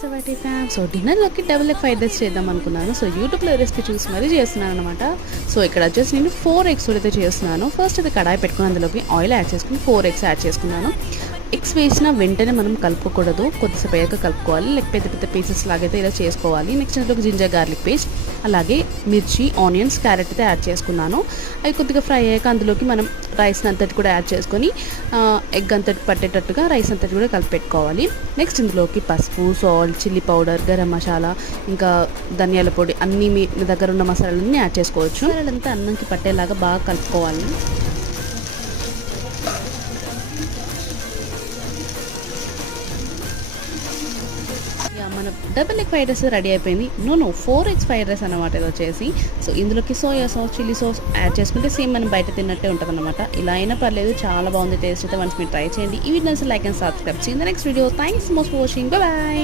సవాటి fam. So డిన్నర్లోకి double egg fried rice చేద్దాం అనుకున్నాను. సో యూట్యూబ్లో రెసిపీ చూసి మరీ చేస్తున్నాను అనమాట. సో ఇక్కడ వచ్చేసి నేను 4 ఎగ్స్ అయితే చేస్తున్నాను. ఫస్ట్ అయితే కడాయి పెట్టుకుని అందులోకి ఆయిల్ యాడ్ చేసుకుని 4 ఎగ్స్ యాడ్ చేసుకున్నాను. ఎగ్స్ వేసిన వెంటనే మనం కలుపుకోకూడదు, కొద్దిసేపు అయ్యాక కలుపుకోవాలి. లేక పెద్ద పెద్ద పీసెస్ లాగైతే ఇలా చేసుకోవాలి. నెక్స్ట్ అందులోకి జింజర్ గార్లిక్ పేస్ట్, అలాగే మిర్చి, ఆనియన్స్, క్యారెట్ అయితే యాడ్ చేసుకున్నాను. అవి కొద్దిగా ఫ్రై అయ్యాక అందులోకి మనం రైస్ అంతటి కూడా యాడ్ చేసుకొని ఎగ్ అంతటి పట్టేటట్టుగా రైస్ అంతటి కూడా కలిపి పెట్టుకోవాలి. నెక్స్ట్ ఇందులోకి పసుపు, salt, chilli powder, garam masala, ఇంకా ధనియాల పొడి, అన్నీ మీ దగ్గర ఉన్న మసాలాలన్నీ యాడ్ చేసుకోవచ్చు. మసాలాలంతా అన్నంకి పట్టేలాగా బాగా కలుపుకోవాలి. మన double egg fried rice ready అయిపోయింది. 4 ఎగ్స్ ఫ్రైడ్ రైస్ అనమాట ఇది వచ్చేసి. సో ఇందులోకి soya sauce, chilli sauce add చేసుకుంటే సేమ్ మనం బయట తిన్నట్టే ఉంటుంది అనమాట. ఇలా అయినా పర్లేదు, చాలా బాగుంది టేస్ట్ అయితే. వన్స్ మీరు ట్రై చేయండి. ఈ వీడియోస్ లైక్ అండ్ సబ్స్క్రైబ్ చేయండి. Next video. Thanks most for watching. By.